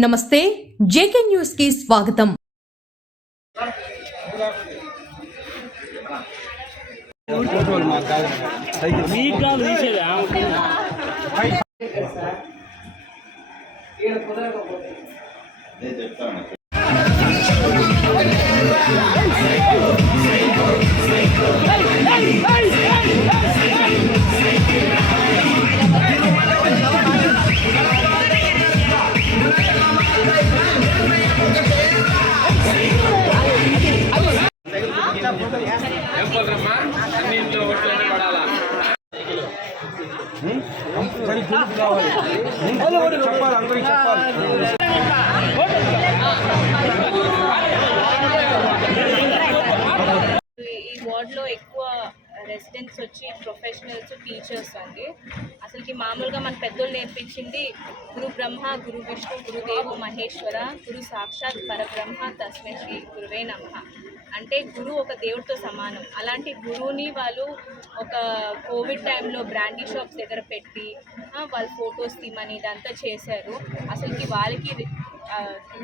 నమస్తే JK news కి స్వాగతం మీకు కాదు తీసేది చెప్పాలి చెప్పాలి ఈ వార్డ్లో ఎక్కువ రెసిడెంట్స్ వచ్చి ప్రొఫెషనల్స్ టీచర్స్ అండి. అసలుకి మామూలుగా మన పెద్దోళ్ళు నేర్పించింది గురు బ్రహ్మ గురు విష్ణు గురుదేవు మహేశ్వర గురు సాక్షాత్ పరబ్రహ్మ తస్మై శ్రీ గురువే నమ. అంటే గురువు ఒక దేవుడితో సమానం. అలాంటి గురువుని వాళ్ళు ఒక కోవిడ్ టైంలో బ్రాండీ షాప్స్ దగ్గర పెట్టి వాళ్ళు ఫొటోస్ తీమని ఇదంతా చేశారు. అసలుకి వాళ్ళకి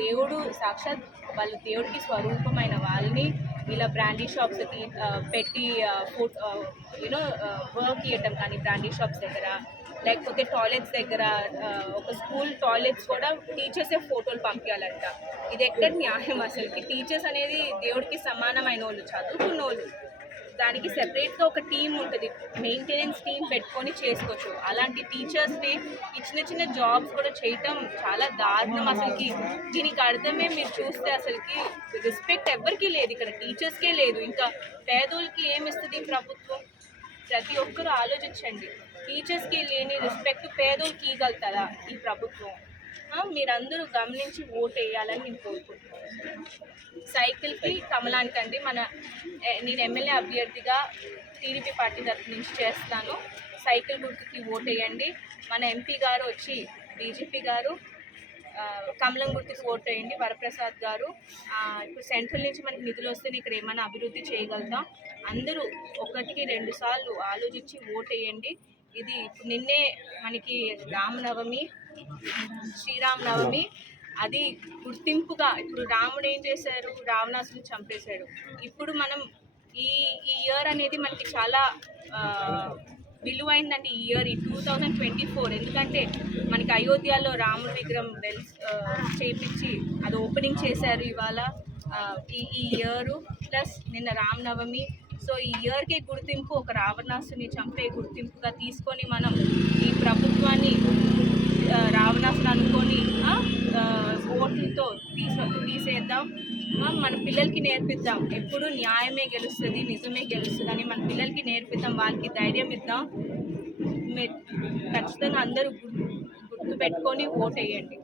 దేవుడు సాక్షాత్ వాళ్ళ దేవుడికి స్వరూపమైన వాళ్ళని ఇలా బ్రాండీ షాప్స్ పెట్టి ఫోటో యూనో వర్క్ ఇవ్వటం కానీ బ్రాండీ షాప్స్ దగ్గర లేకపోతే టాయిలెట్స్ దగ్గర ఒక స్కూల్ టాయిలెట్స్ కూడా టీచర్సే ఫోటోలు పంపించాలంట. ఇది ఎక్కడ న్యాయం అసలుకి? టీచర్స్ అనేది దేవుడికి సమానమైన వాళ్ళు చదువుకున్న వాళ్ళు దానికి సెపరేట్గా ఒక టీం ఉంటుంది. మెయింటెనెన్స్ టీం పెట్టుకొని చేసుకోవచ్చు. అలాంటి టీచర్స్ని ఈ చిన్న చిన్న జాబ్స్ కూడా చేయటం చాలా దారుణం అసలుకి. దీనికి అర్థమే మీరు చూస్తే అసలుకి రెస్పెక్ట్ ఎవరికీ లేదు. ఇక్కడ టీచర్స్కే లేదు. ఇంకా పేదోళ్ళకి ఏమి ఇస్తుంది ప్రభుత్వం? ప్రతి ఒక్కరూ ఆలోచించండి. టీచర్స్కి లేని రెస్పెక్ట్ పేదోళ్ళకి ఇవ్వగలుగుతారా ఈ ప్రభుత్వం? మీరందరూ గమనించి ఓట్ వేయాలని నేను కోరుకుంటున్నాను. సైకిల్కి కమలానికి అండి మన నేను ఎమ్మెల్యే అభ్యర్థిగా టీడీపీ పార్టీ తరఫు నుంచి చేస్తాను సైకిల్ గుర్తుకి ఓట్ వేయండి. మన ఎంపీ గారు వచ్చి బీజేపీ గారు కమలం గుర్తుకి ఓట్ వేయండి. వరప్రసాద్ గారు ఇప్పుడు సెంట్రల్ నుంచి మనకి నిధులు వస్తే ఇక్కడ ఏమైనా అభివృద్ధి చేయగలుగుతాం? అందరూ ఒకటికి రెండు సార్లు ఆలోచించి ఓట్ వేయండి. ఇది ఇప్పుడు నిన్నే మనకి రామనవమి శ్రీరామనవమి అది గుర్తింపుగా ఇప్పుడు రాముడు ఏం చేశారు రావణాసుని చంపేశాడు. ఇప్పుడు మనం ఈ ఈ ఇయర్ అనేది మనకి చాలా విలువైందండి ఈ ఇయర్ ఈ టూ థౌజండ్ ట్వంటీ ఫోర్ ఎందుకంటే మనకి అయోధ్యలో రాముడి విగ్రహం వెల్ చేపించి అది ఓపెనింగ్ చేశారు ఇవాళ. ఈ ఈ ఇయరు ప్లస్ నిన్న రామనవమి సో ఈ ఇయర్కి గుర్తింపు ఒక రావణాసుని చంపే గుర్తింపుగా తీసుకొని మనం ఈ ప్రభుత్వాన్ని రావణాసుని అనుకొని ఓట్లతో తీసే తీసేద్దాం. మన పిల్లలకి నేర్పిద్దాం. ఎప్పుడు న్యాయమే గెలుస్తుంది నిజమే గెలుస్తుంది అని మన పిల్లలకి నేర్పిద్దాం వాళ్ళకి ధైర్యం ఇద్దాం. ఖచ్చితంగా అందరూ గుర్తు పెట్టుకొని ఓట్ వేయండి